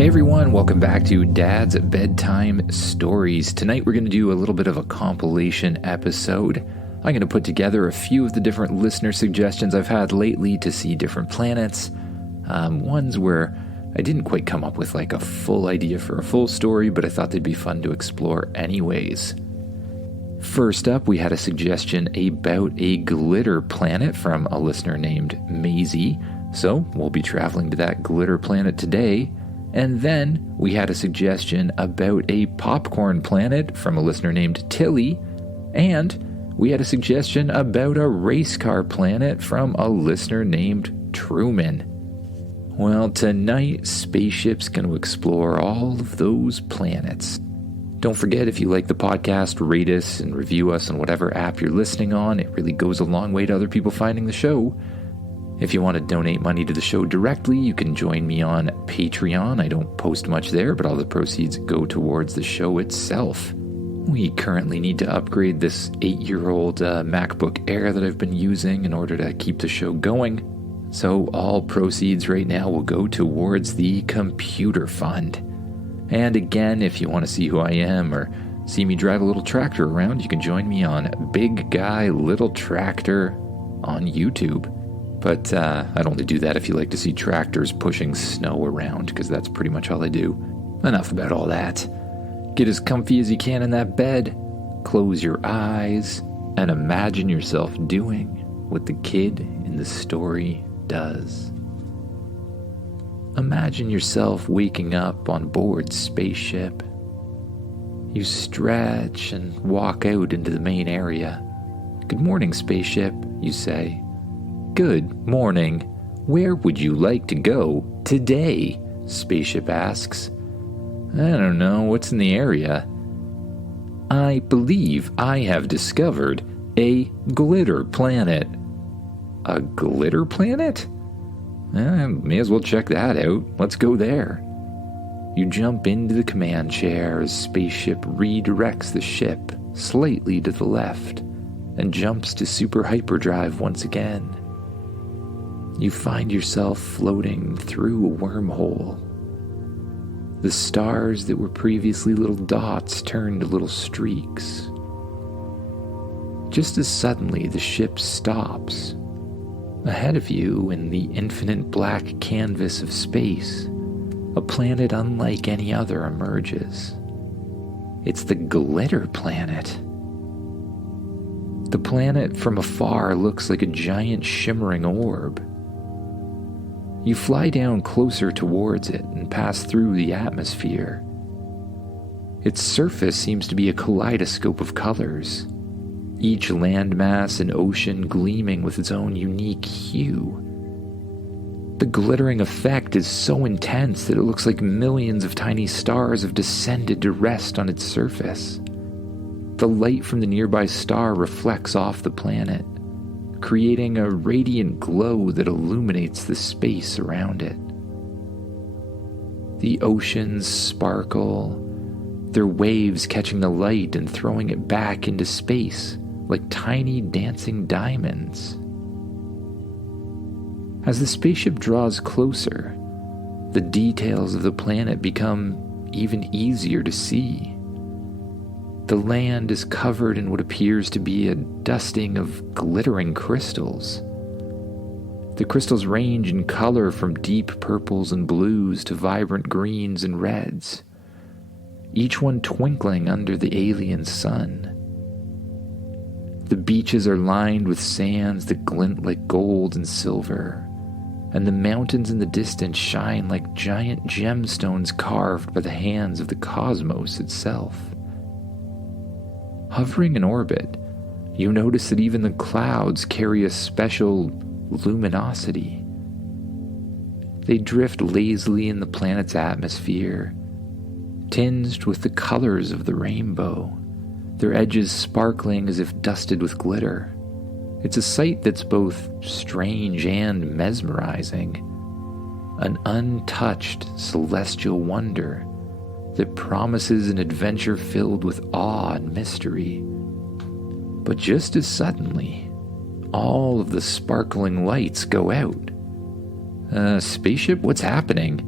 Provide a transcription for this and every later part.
Hey everyone, welcome back to Dad's Bedtime Stories. Tonight we're going to do a little bit of a compilation episode. I'm going to put together a few of the different listener suggestions I've had lately to see different planets. Ones where I didn't quite come up with like a full idea for a full story, but I thought they'd be fun to explore anyways. First up, we had a suggestion about a glitter planet from a listener named Maisie. So we'll be traveling to that glitter planet today. And then we had a suggestion about a popcorn planet from a listener named Tilly. And we had a suggestion about a race car planet from a listener named Truman. Well, tonight, Spaceship's going to explore all of those planets. Don't forget, if you like the podcast, rate us and review us on whatever app you're listening on. It really goes a long way to other people finding the show. If you want to donate money to the show directly, you can join me on Patreon. I don't post much there, but all the proceeds go towards the show itself. We currently need to upgrade this 8-year-old MacBook Air that I've been using in order to keep the show going. So all proceeds right now will go towards the computer fund. And again, if you want to see who I am or see me drive a little tractor around, you can join me on Big Guy Little Tractor on YouTube. But I'd only do that if you like to see tractors pushing snow around, because that's pretty much all I do. Enough about all that. Get as comfy as you can in that bed, close your eyes, and imagine yourself doing what the kid in the story does. Imagine yourself waking up on board Spaceship. You stretch and walk out into the main area. "Good morning, Spaceship," you say. "Good morning. Where would you like to go today?" Spaceship asks. "I don't know. What's in the area?" "I believe I have discovered a glitter planet." "A glitter planet? May as well check that out. Let's go there." You jump into the command chair as Spaceship redirects the ship slightly to the left and jumps to super hyperdrive once again. You find yourself floating through a wormhole. The stars that were previously little dots turn to little streaks. Just as suddenly, the ship stops. Ahead of you, in the infinite black canvas of space, a planet unlike any other emerges. It's the glitter planet. The planet from afar looks like a giant shimmering orb. You fly down closer towards it and pass through the atmosphere. Its surface seems to be a kaleidoscope of colors, each landmass and ocean gleaming with its own unique hue. The glittering effect is so intense that it looks like millions of tiny stars have descended to rest on its surface. The light from the nearby star reflects off the planet, creating a radiant glow that illuminates the space around it. The oceans sparkle, their waves catching the light and throwing it back into space like tiny dancing diamonds. As the spaceship draws closer, the details of the planet become even easier to see. The land is covered in what appears to be a dusting of glittering crystals. The crystals range in color from deep purples and blues to vibrant greens and reds, each one twinkling under the alien sun. The beaches are lined with sands that glint like gold and silver, and the mountains in the distance shine like giant gemstones carved by the hands of the cosmos itself. Hovering in orbit, you notice that even the clouds carry a special luminosity. They drift lazily in the planet's atmosphere, tinged with the colors of the rainbow, their edges sparkling as if dusted with glitter. It's a sight that's both strange and mesmerizing, an untouched celestial wonder that promises an adventure filled with awe and mystery. But just as suddenly, all of the sparkling lights go out. Spaceship, what's happening?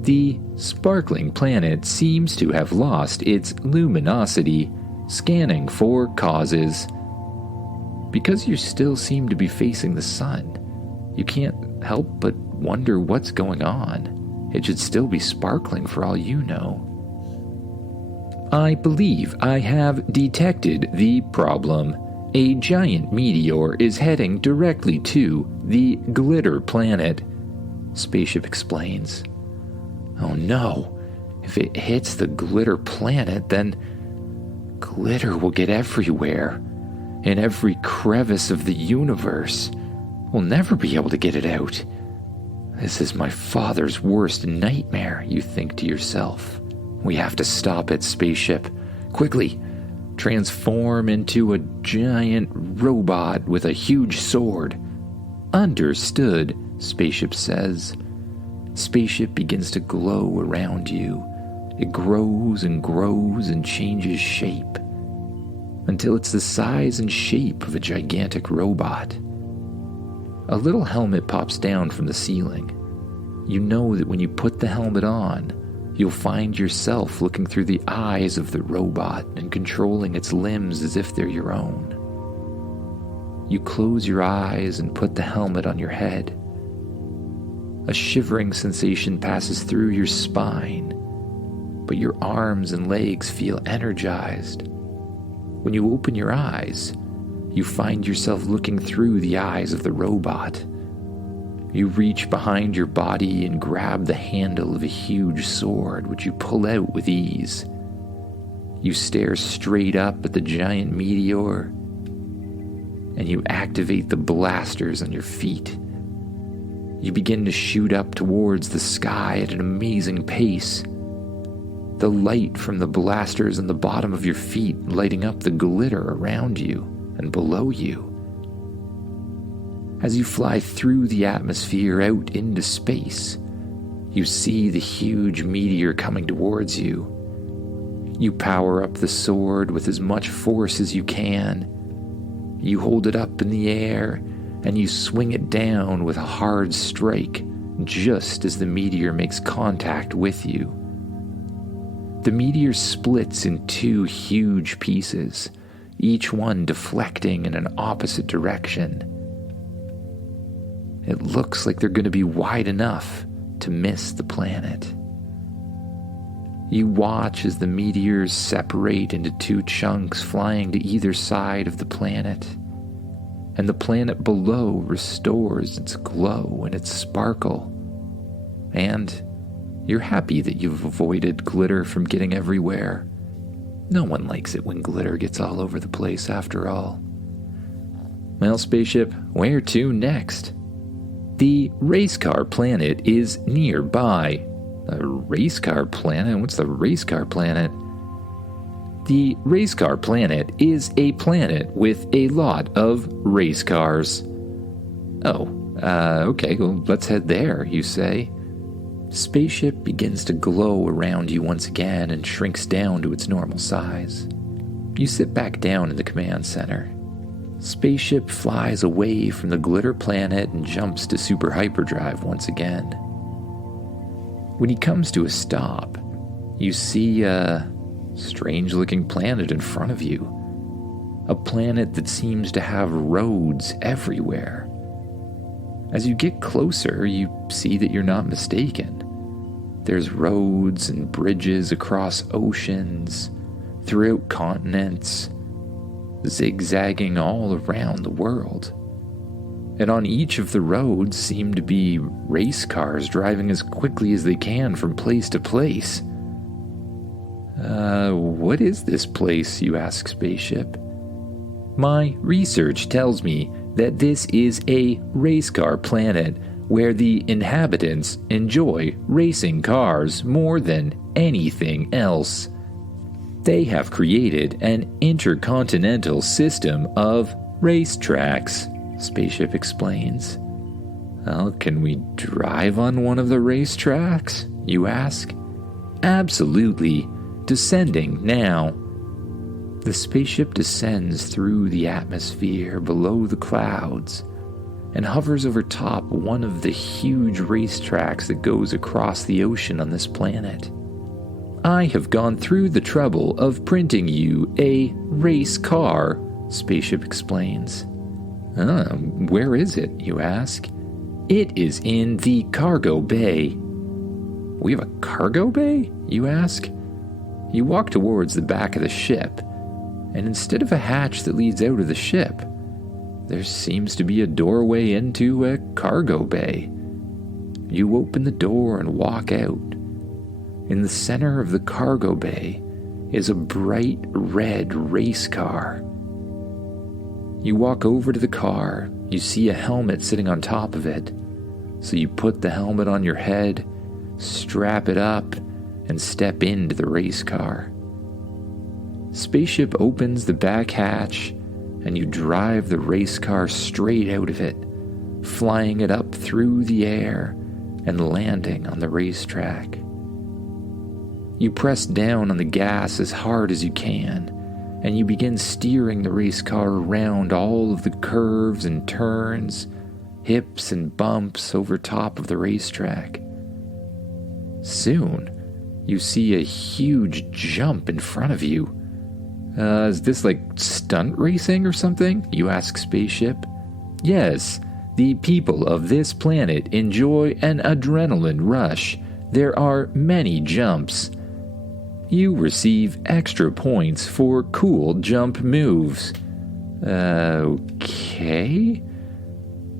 The sparkling planet seems to have lost its luminosity, scanning for causes. Because you still seem to be facing the sun, you can't help but wonder what's going on. It should still be sparkling for all you know. I believe I have detected the problem. A giant meteor is heading directly to the glitter planet, Spaceship explains. Oh no, if it hits the glitter planet, then glitter will get everywhere, in every crevice of the universe. We'll never be able to get it out. This is my father's worst nightmare, you think to yourself. We have to stop it, Spaceship. Quickly, transform into a giant robot with a huge sword. Understood, Spaceship says. Spaceship begins to glow around you. It grows and grows and changes shape until it's the size and shape of a gigantic robot. A little helmet pops down from the ceiling. You know that when you put the helmet on, you'll find yourself looking through the eyes of the robot and controlling its limbs as if they're your own. You close your eyes and put the helmet on your head. A shivering sensation passes through your spine, but your arms and legs feel energized. When you open your eyes, you find yourself looking through the eyes of the robot. You reach behind your body and grab the handle of a huge sword, which you pull out with ease. You stare straight up at the giant meteor, and you activate the blasters on your feet. You begin to shoot up towards the sky at an amazing pace. The light from the blasters on the bottom of your feet lighting up the glitter around you and below you. As you fly through the atmosphere out into space, you see the huge meteor coming towards you. You power up the sword with as much force as you can. You hold it up in the air, and you swing it down with a hard strike just as the meteor makes contact with you. The meteor splits in two huge pieces, each one deflecting in an opposite direction. It looks like they're going to be wide enough to miss the planet. You watch as the meteors separate into two chunks flying to either side of the planet, and the planet below restores its glow and its sparkle. And you're happy that you've avoided glitter from getting everywhere. No one likes it when glitter gets all over the place, after all. Well, Spaceship, where to next? The race car planet is nearby. A race car planet? What's the race car planet? The race car planet is a planet with a lot of race cars. Okay, well, let's head there, you say. Spaceship begins to glow around you once again and shrinks down to its normal size. You sit back down in the command center. Spaceship flies away from the glitter planet and jumps to super hyperdrive once again. When he comes to a stop, you see a strange-looking planet in front of you. A planet that seems to have roads everywhere. As you get closer, you see that you're not mistaken. There's roads and bridges across oceans, throughout continents, zigzagging all around the world. And on each of the roads seem to be race cars driving as quickly as they can from place to place. What is this place, you ask Spaceship? My research tells me that this is a race car planet where the inhabitants enjoy racing cars more than anything else. They have created an intercontinental system of racetracks, Spaceship explains. Well, can we drive on one of the racetracks, you ask? Absolutely. Descending now. The spaceship descends through the atmosphere below the clouds. and hovers over top one of the huge racetracks that goes across the ocean on this planet. I have gone through the trouble of printing you a race car, Spaceship explains. Where is it, you ask? It is in the cargo bay. We have a cargo bay, you ask? You walk towards the back of the ship, and instead of a hatch that leads out of the ship, there seems to be a doorway into a cargo bay. You open the door and walk out. In the center of the cargo bay is a bright red race car. You walk over to the car, you see a helmet sitting on top of it, so you put the helmet on your head, strap it up, and step into the race car. Spaceship opens the back hatch, and you drive the race car straight out of it, flying it up through the air and landing on the racetrack. You press down on the gas as hard as you can, and you begin steering the race car around all of the curves and turns, hips and bumps over top of the racetrack. Soon, you see a huge jump in front of you. Is this like stunt racing or something? You ask Spaceship. Yes, the people of this planet enjoy an adrenaline rush. There are many jumps. You receive extra points for cool jump moves. Okay.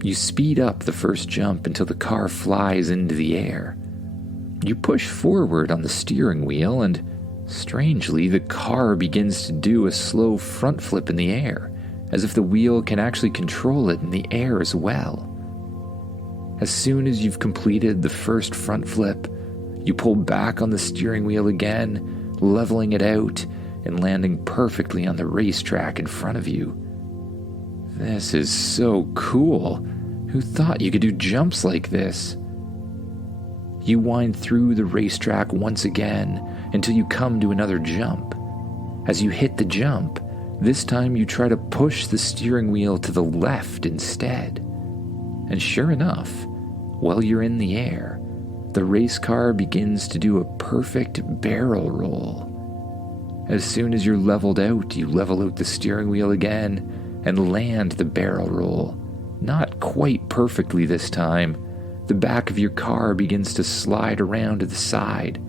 You speed up the first jump until the car flies into the air. You push forward on the steering wheel and, strangely, the car begins to do a slow front flip in the air, as if the wheel can actually control it in the air as well. As soon as you've completed the first front flip, you pull back on the steering wheel again, leveling it out and landing perfectly on the racetrack in front of you. This is so cool. Who thought you could do jumps like this? You wind through the racetrack once again until you come to another jump. As you hit the jump, this time you try to push the steering wheel to the left instead. And sure enough, while you're in the air, the race car begins to do a perfect barrel roll. As soon as you're leveled out, you level out the steering wheel again and land the barrel roll. Not quite perfectly this time. The back of your car begins to slide around to the side.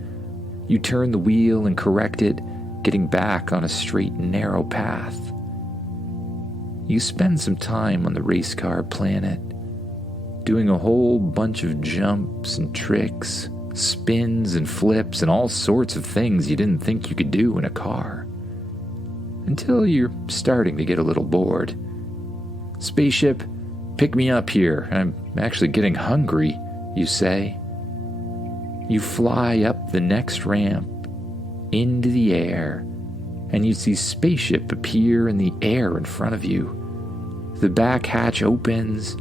You turn the wheel and correct it, getting back on a straight and narrow path. You spend some time on the race car planet, doing a whole bunch of jumps and tricks, spins and flips, and all sorts of things you didn't think you could do in a car. Until you're starting to get a little bored. Spaceship, pick me up here. I'm actually getting hungry, you say. You fly up the next ramp, into the air, and you see Spaceship appear in the air in front of you. The back hatch opens,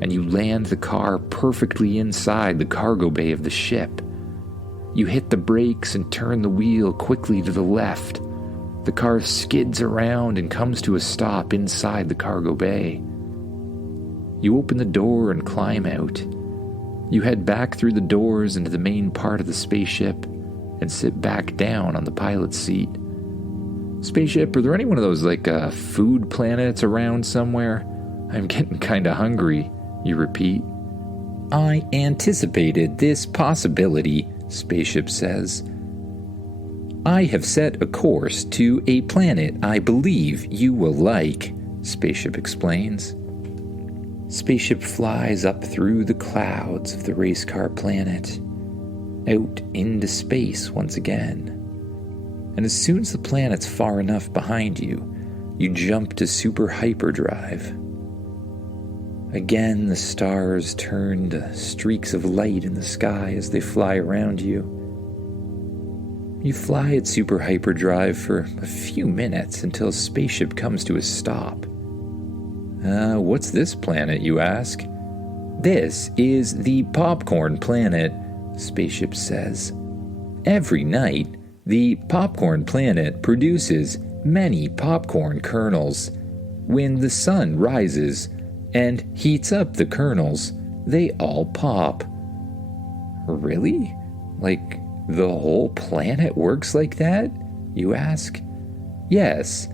and you land the car perfectly inside the cargo bay of the ship. You hit the brakes and turn the wheel quickly to the left. The car skids around and comes to a stop inside the cargo bay. You open the door and climb out. You head back through the doors into the main part of the spaceship and sit back down on the pilot's seat. Spaceship, are there any one of those food planets around somewhere? I'm getting kinda hungry, you repeat. I anticipated this possibility, Spaceship says. I have set a course to a planet I believe you will like, Spaceship explains. Spaceship flies up through the clouds of the race car planet, out into space once again. And as soon as the planet's far enough behind you, you jump to super hyperdrive. Again, the stars turn to streaks of light in the sky as they fly around you. You fly at super hyperdrive for a few minutes until Spaceship comes to a stop. What's this planet, you ask? This is the Popcorn Planet, Spaceship says. Every night, the Popcorn Planet produces many popcorn kernels. When the sun rises, and heats up the kernels, they all pop. Really? Like the whole planet works like that? You ask. Yes.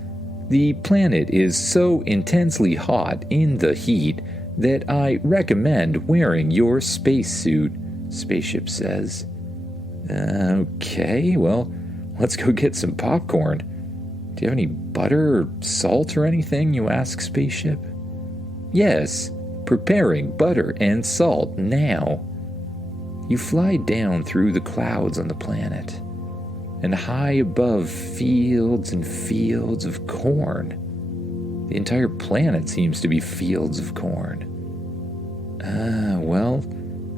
The planet is so intensely hot in the heat that I recommend wearing your spacesuit, Spaceship says. Okay, well, let's go get some popcorn. Do you have any butter or salt or anything, you ask Spaceship? Yes, preparing butter and salt now. You fly down through the clouds on the planet, and high above fields and fields of corn. The entire planet seems to be fields of corn. Well,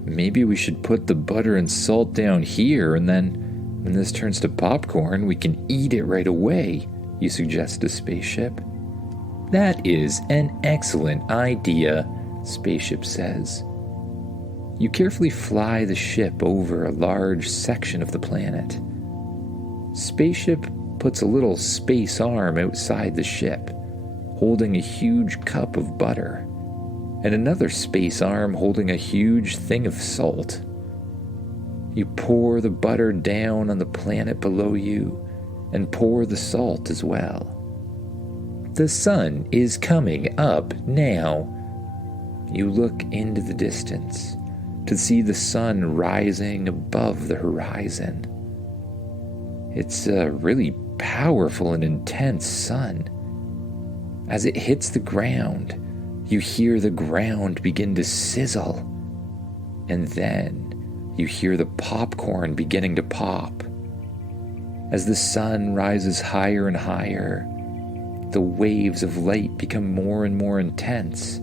maybe we should put the butter and salt down here, and then when this turns to popcorn, we can eat it right away, you suggest to Spaceship. That is an excellent idea, Spaceship says. You carefully fly the ship over a large section of the planet. Spaceship puts a little space arm outside the ship, holding a huge cup of butter, and another space arm holding a huge thing of salt. You pour the butter down on the planet below you, and pour the salt as well. The sun is coming up now. You look into the distance to see the sun rising above the horizon. It's a really powerful and intense sun. As it hits the ground, you hear the ground begin to sizzle, and then you hear the popcorn beginning to pop. As the sun rises higher and higher, the waves of light become more and more intense.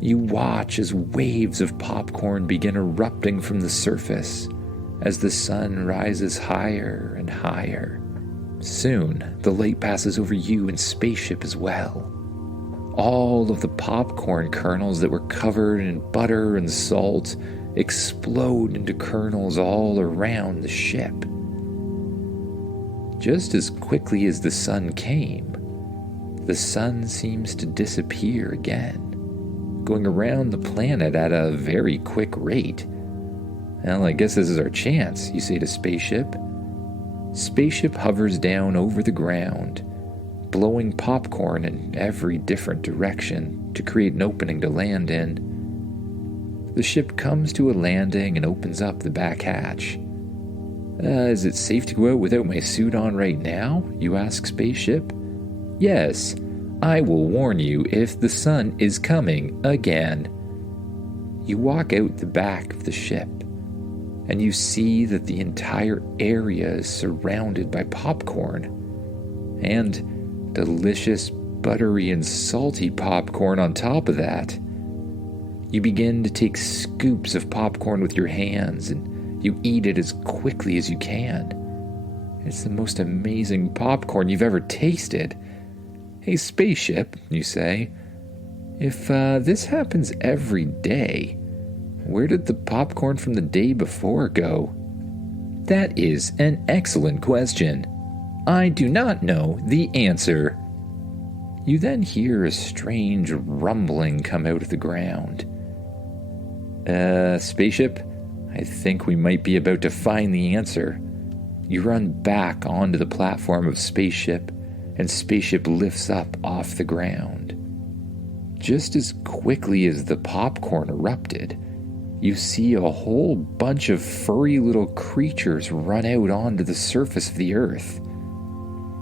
You watch as waves of popcorn begin erupting from the surface as the sun rises higher and higher. Soon, the light passes over you and Spaceship as well. All of the popcorn kernels that were covered in butter and salt explode into kernels all around the ship. Just as quickly as the sun came, the sun seems to disappear again, going around the planet at a very quick rate. Well, I guess this is our chance, you say to Spaceship. Spaceship hovers down over the ground, blowing popcorn in every different direction to create an opening to land in. The ship comes to a landing and opens up the back hatch. Is it safe to go out without my suit on right now? You ask Spaceship. Yes, I will warn you if the sun is coming again. You walk out the back of the ship, and you see that the entire area is surrounded by popcorn, and delicious buttery and salty popcorn on top of that. You begin to take scoops of popcorn with your hands, and you eat it as quickly as you can. It's the most amazing popcorn you've ever tasted. Hey, Spaceship, you say, if this happens every day, where did the popcorn from the day before go? That is an excellent question. I do not know the answer. You then hear a strange rumbling come out of the ground. Spaceship, I think we might be about to find the answer. You run back onto the platform of Spaceship, and Spaceship lifts up off the ground. Just as quickly as the popcorn erupted, you see a whole bunch of furry little creatures run out onto the surface of the earth.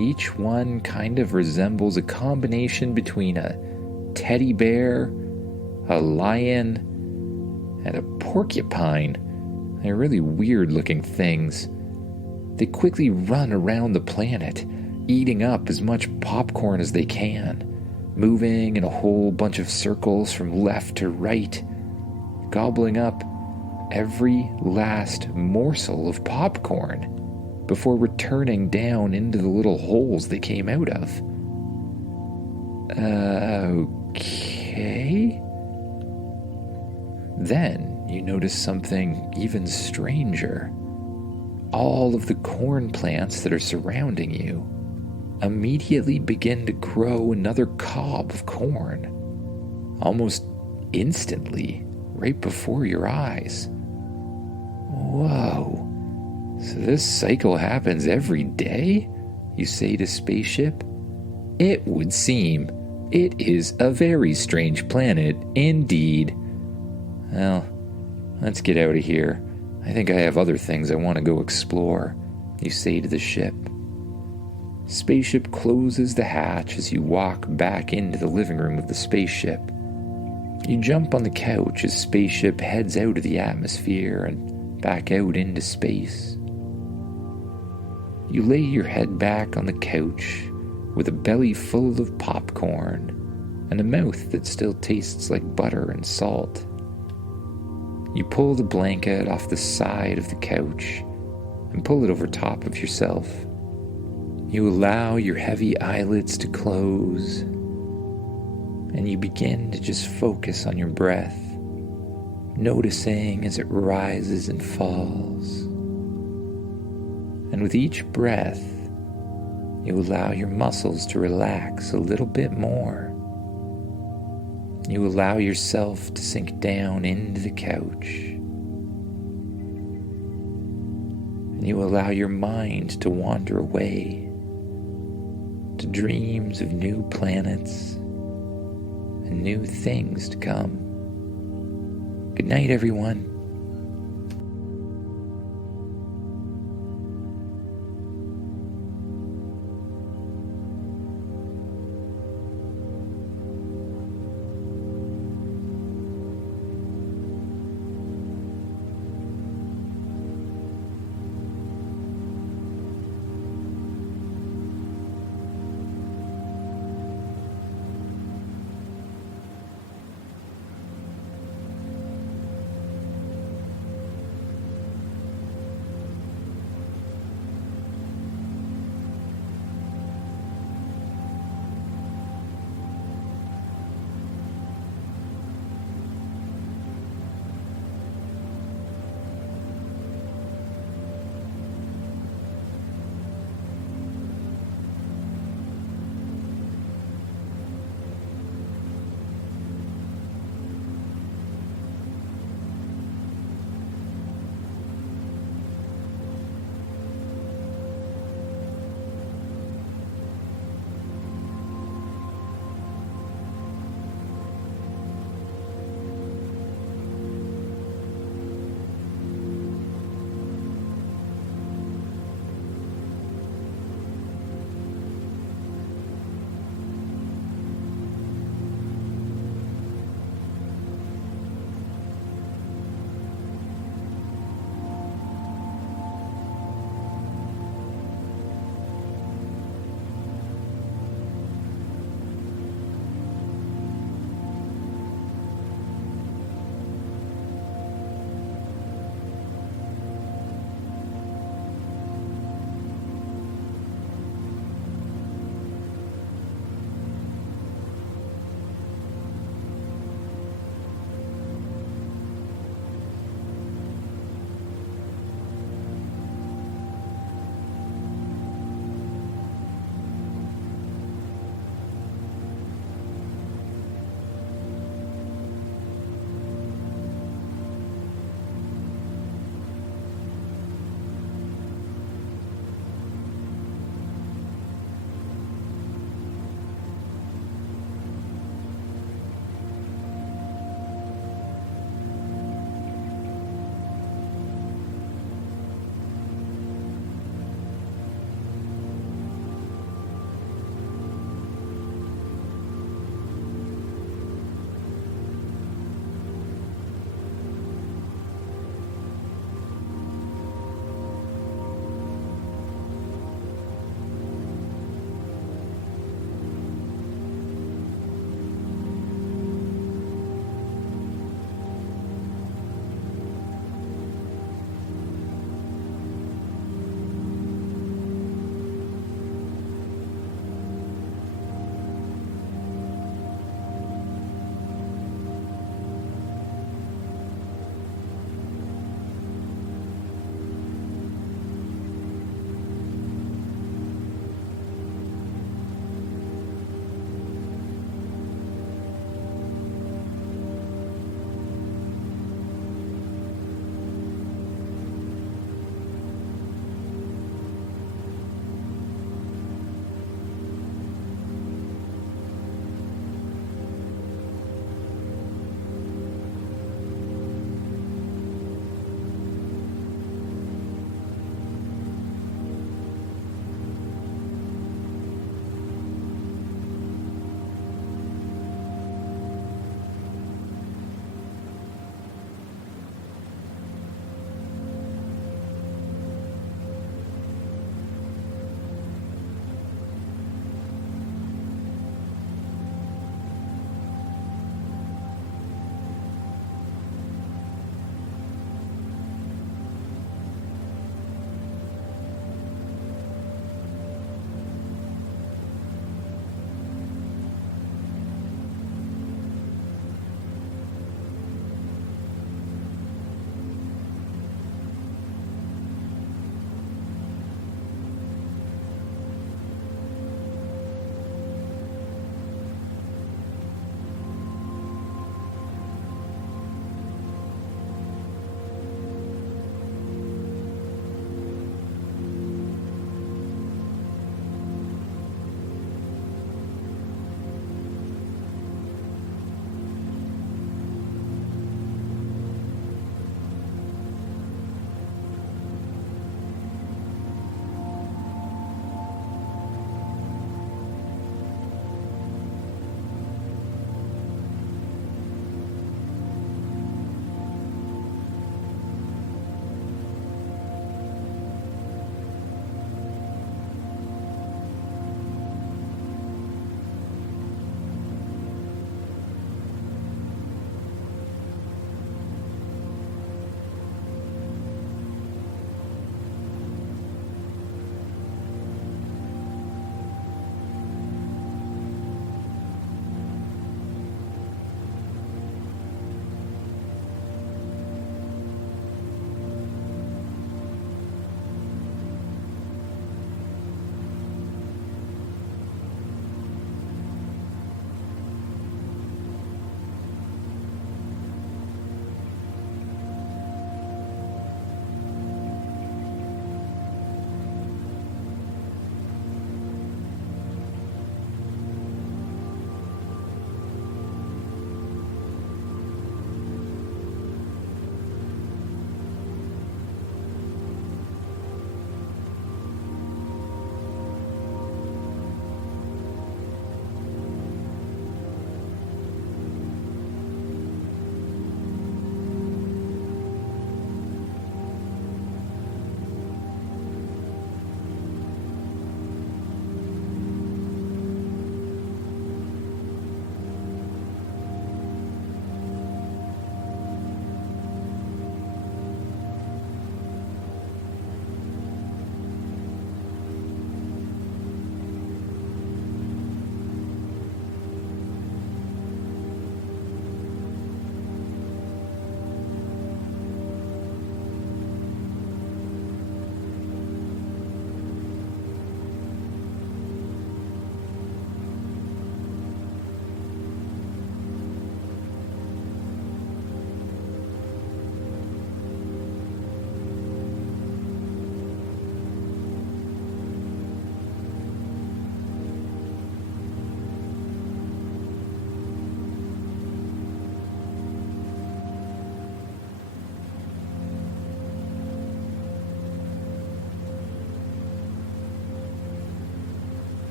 Each one kind of resembles a combination between a teddy bear, a lion, and a porcupine. They're really weird-looking things. They quickly run around the planet, eating up as much popcorn as they can, moving in a whole bunch of circles from left to right, gobbling up every last morsel of popcorn before returning down into the little holes they came out of. Okay? Then you notice something even stranger. All of the corn plants that are surrounding you immediately begin to grow another cob of corn. almost instantly, right before your eyes. Whoa. So this cycle happens every day? You say to Spaceship. It would seem it is a very strange planet indeed. Well, let's get out of here. I think I have other things I want to go explore, you say to the ship. Spaceship closes the hatch as you walk back into the living room of the spaceship. You jump on the couch as Spaceship heads out of the atmosphere and back out into space. You lay your head back on the couch with a belly full of popcorn and a mouth that still tastes like butter and salt. You pull the blanket off the side of the couch and pull it over top of yourself. You allow your heavy eyelids to close, and you begin to just focus on your breath, noticing as it rises and falls. And with each breath, you allow your muscles to relax a little bit more. You allow yourself to sink down into the couch. And you allow your mind to wander away to dreams of new planets and new things to come. Good night, everyone.